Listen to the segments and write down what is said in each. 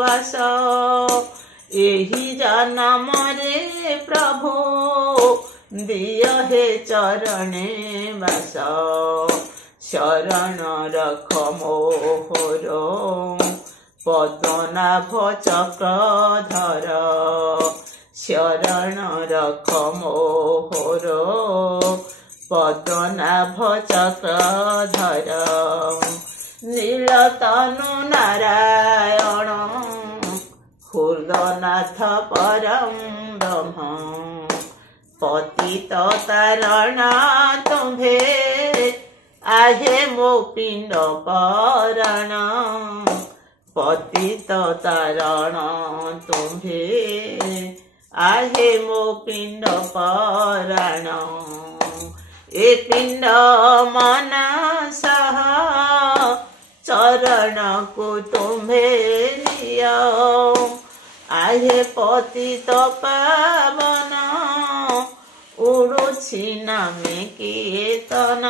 बास एही जन्म रे प्रभु दिय हे चरणे बास शरण रख मोहर पद्मनाभ चक्रधर शरण रख मोहर पद्मनाभ चक्रधर नीलतनु नारायण हृदनाथ परम ब्रह्म पतित तारण तुम्भे आहे मो पिंड परण पतित तारण तुम्भे आहे मो पिंड परण ए पिंड मन सह चरण को तुम्भे लियो आहे पतित पावन उड़ुछि नामे कीर्तन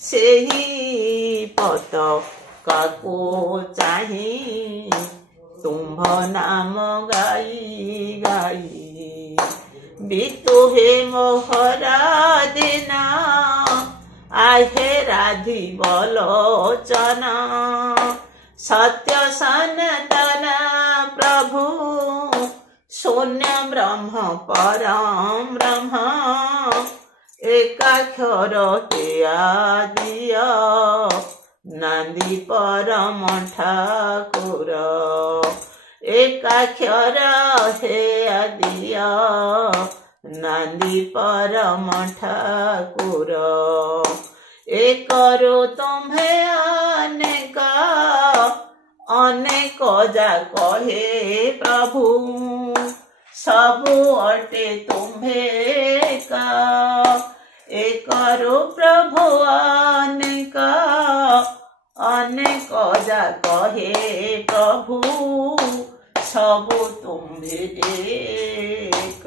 सेही पताकाको चाही तुम्भ नाम गाई गाई बीतु हे मोहरा दिन आहे राधिव लोचन सत्य सनातन प्रभु शून्य ब्रह्म परम ब्रह्म एकाक्षर हे आदिय नंदी परम ठाकुर एकाक्षर हे आदिय नंदी परम ठाकुर एकरु तुम्हे अनेक अनेक जाक हे प्रभु सबु अटे तुम्हे का एकरु प्रभु अनेक अनेक जाक हे प्रभु सबु तुम्हे एक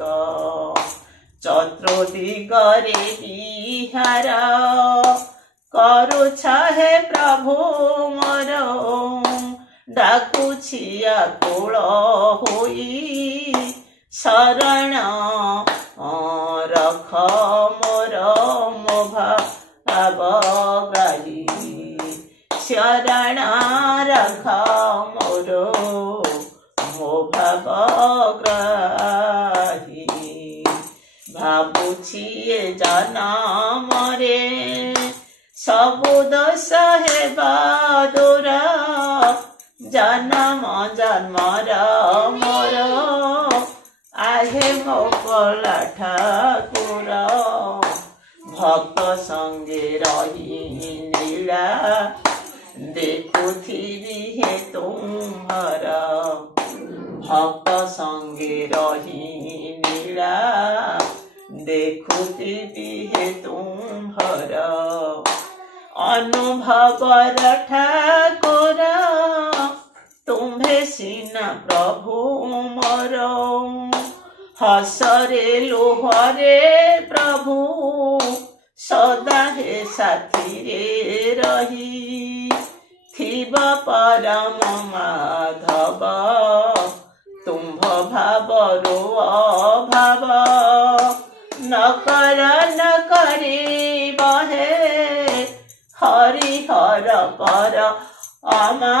चतुर्दिगरे विहार करुछ हे प्रभु मोर डाकुछि आकुल होई शरण रख मोर मो भावग्राही शरण रख मोर मो भावग्राही भाबुछि ए जन्म रे सबु दोष हेबा दूर जन्म जन्मर मोर आहे मो कला ठाकुर भक्त संगे रही लीला देखुथिबि हे तुम्हार भक्त संगे रही लीला देखुथिबि हे तुम्हार अनुभवर ठाकुर तुम्भे सीना प्रभु मोर हसरे लोहरे प्रभु सदा हे साथी रे रही थिब परम माधव तुम्भ भावरो अभाव नकर न करी बहे हरिहर कर अमा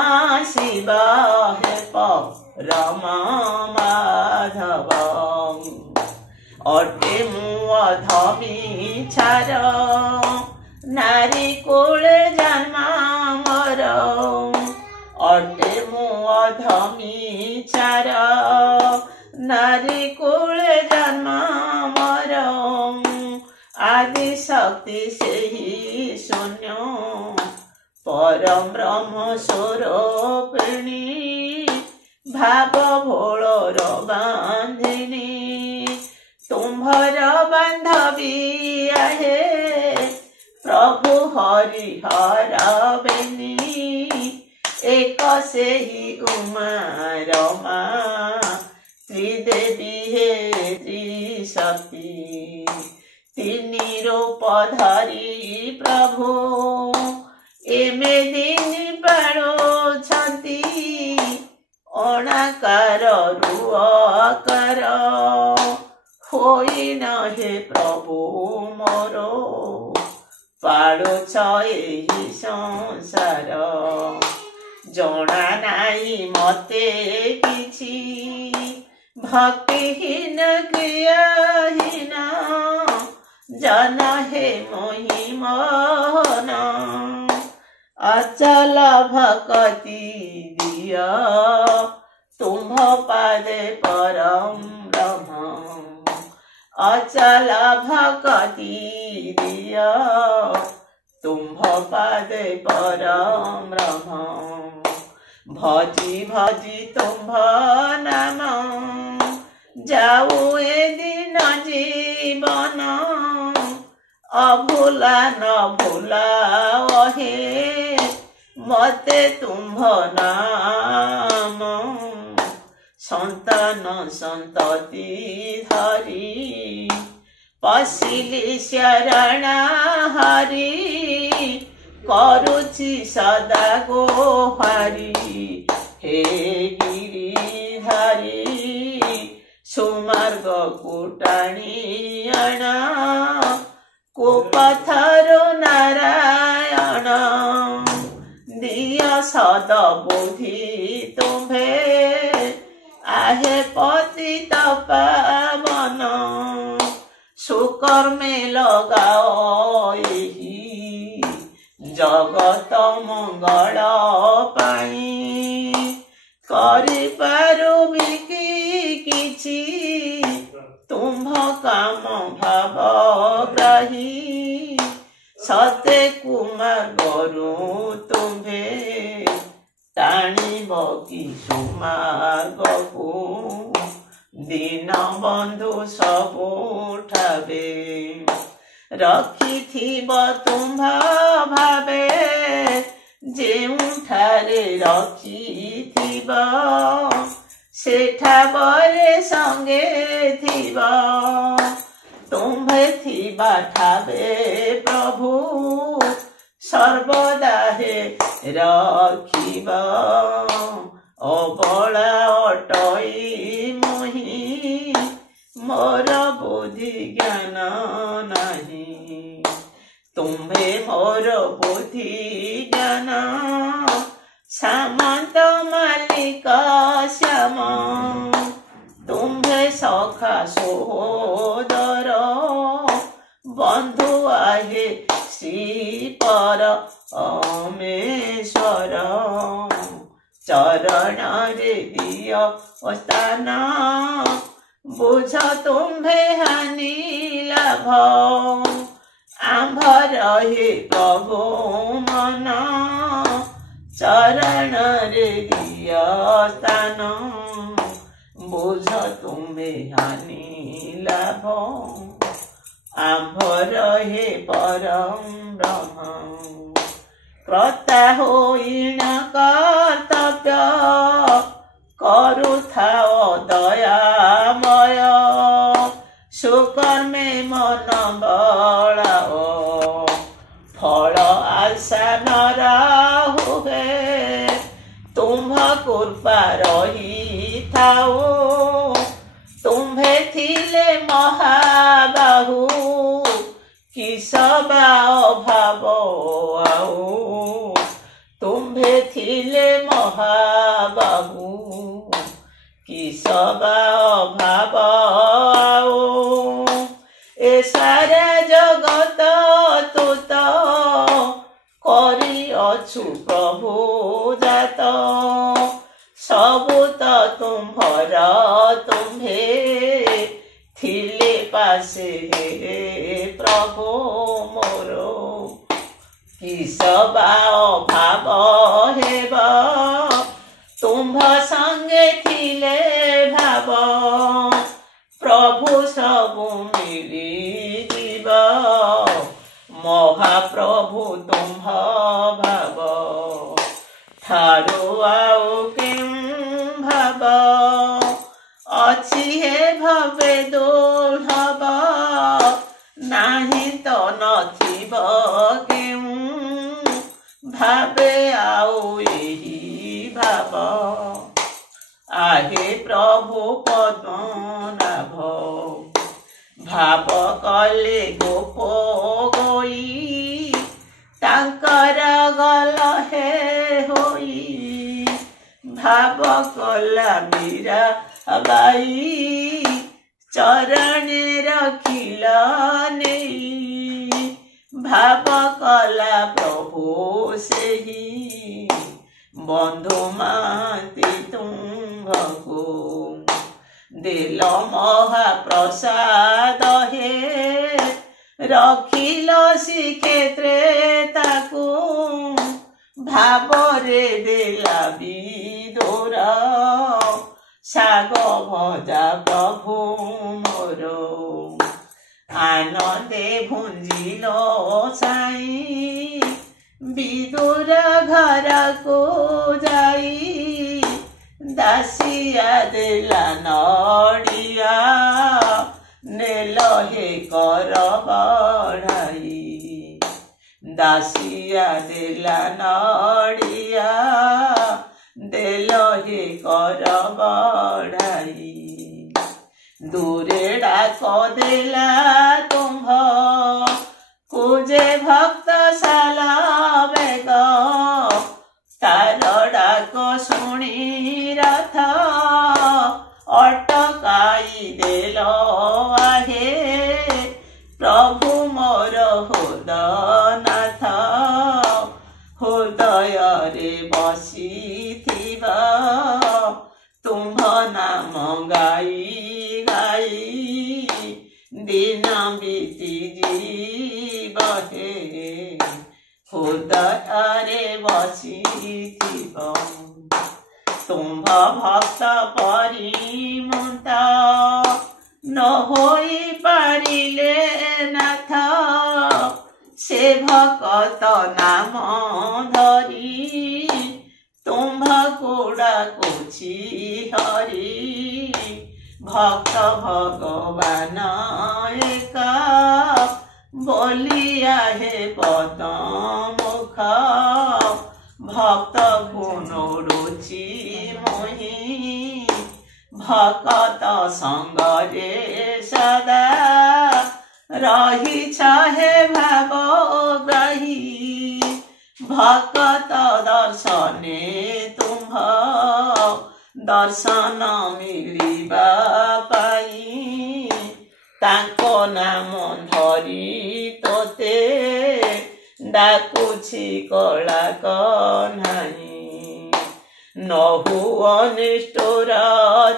शिव हे परम माधव अटे मुआ धमी छार नारी कोले जन्म मर अटे मुआ धमी छार नारी कोले जन्म मर आदि शक्ति से ही शून्य परम ब्रह्म स्वरूपिणी भाव भोलर बांधिनी तुम्भर बांधवी आहे प्रभु हरिहर बेनी एक से ही उमा रमा त्रिदेवी हे त्रिशक्ति तिनी रूप धरी प्रभु एमे दिन पाड़ुछंती आकार रूह आकार होई न हे प्रभु मोर पाड़ुछ एही संसार जणा नाई मते किछि भक्तिहीन क्रियाहीन जन हे मोहि मन अचल भक्ति दिया तुम्भ पादे परम ब्रह्म अचल भक्ति दिया तुम्भ पादे परम ब्रह्म भजी भजी तुम्भ नाम जाऊ ए दिन जीवन अभूला न भूला हे मते तुम्भ नाम संतान संतति धरी पशिली शरण हरि करुछि सदा गोहारी हे गिरिधारी सुमार्ग कुटाणी अणा कुपथरो नारायण दिया सद बुद्धि तुम्भे आहे पतित पावन सुकर्मे लगाओ एही जगत मंगल पाई करि पारुबि किछि तुम्भ काम भाव ग्राही सते कुमार गरु तुम्भे टाणिब कि सुमार्गकु दीन बंधु सबु ठावे रखिथिब तुम्भ भावे जेउठारे रखिथिब सेठा बरे संगे थिब तुम्भे थिबा ठावे प्रभु सर्वदा हे रखिब अबला अटई मोहि मोर बुद्धि ज्ञान नाही तुम्भे मोर बुद्धि ज्ञान सामंत मालिक श्याम तुम्भे सखा सोदर बंधु आहे श्रीपर अमेश्वर चरण रे दिय स्थान बुझ तुम्भे हानि लाभ आंभ रहे प्रभु मन चरण रे दिय स्थान बुझ तुम्भे हानि लाभ आंभ रहे परम ब्रह्म कर्ता होइन कर्तव्य करुथाओ दयामय सुकर्मे मन बळाओ फल आशा न राहुहे तुम्भ कृपा रही थाओ तुम्भे थिले महाबाहु किसबा अभाव आओ तुम्भे थिले महाबाहु किसबा अभाव आओ ए सारा जगत तुत करी अछु प्रभु जात सबु त तुम्भर तुम्भे थिले पासे प्रभु मोरो किसबा अभाव हेब तुम्भ संगे थिले भाव प्रभु सबु मिली जीव महाप्रभु तुम्भ भाव ठारू आउ केउं भाव अछि हे भवे दुर्लभ नाही तो नथिब केउं भावे आउ एही भाव आहे प्रभु पद्मनाभ भाव कले गोप गोई तांकर गल हे होई भाव कला मीरा बाई चरण रखिल नहीं भाव कला प्रभु सेही बंधु माती तुम्भको दिल महाप्रसाद हे रखिल श्रीक्षेत्रे ताकू भावरे देला विदुर साग भजा प्रभु मोर आनंदे भुंजिल साई विदुर घर को जाई दासिया देला नड़िया नेल हे कर बढ़ाई दासिया देला नड़िया देल हे कर बढ़ाई दूरे डाक देला तुम्भ कुजे भक्त साला बेग तार डाक शुणी रथ अटकाई देल आहे प्रभु मोर हृदयनाथ हृदय रे बसिथिबा तुम्भ नाम गाई गाई दिन बीती जीव हे हृदय रे बसिथिब तुम्भ भक्त परिमुक्ता न होई पारिले नाथ से भक्त नाम धरी तुम्भ कोड़ा कुछि हरि भक्त भगवान एका बोलिया हे पदमुख भक्त गुण रुचि मोहि भक्त संग रे सदा रही हे भावग्राही भक्त दर्शने तुम्भ दर्शन मिलिबा पाई ताको नाम धरी तोते डाकुछि कला कन्हाई नहु अनिष्ठुर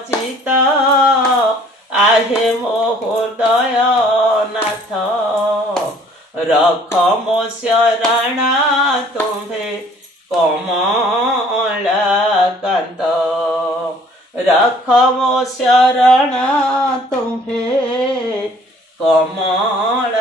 चित आहे मो हृदय नाथ रख मो शरणा तुम्भे कमला कांत रख मो शरणा तुम्भे कमला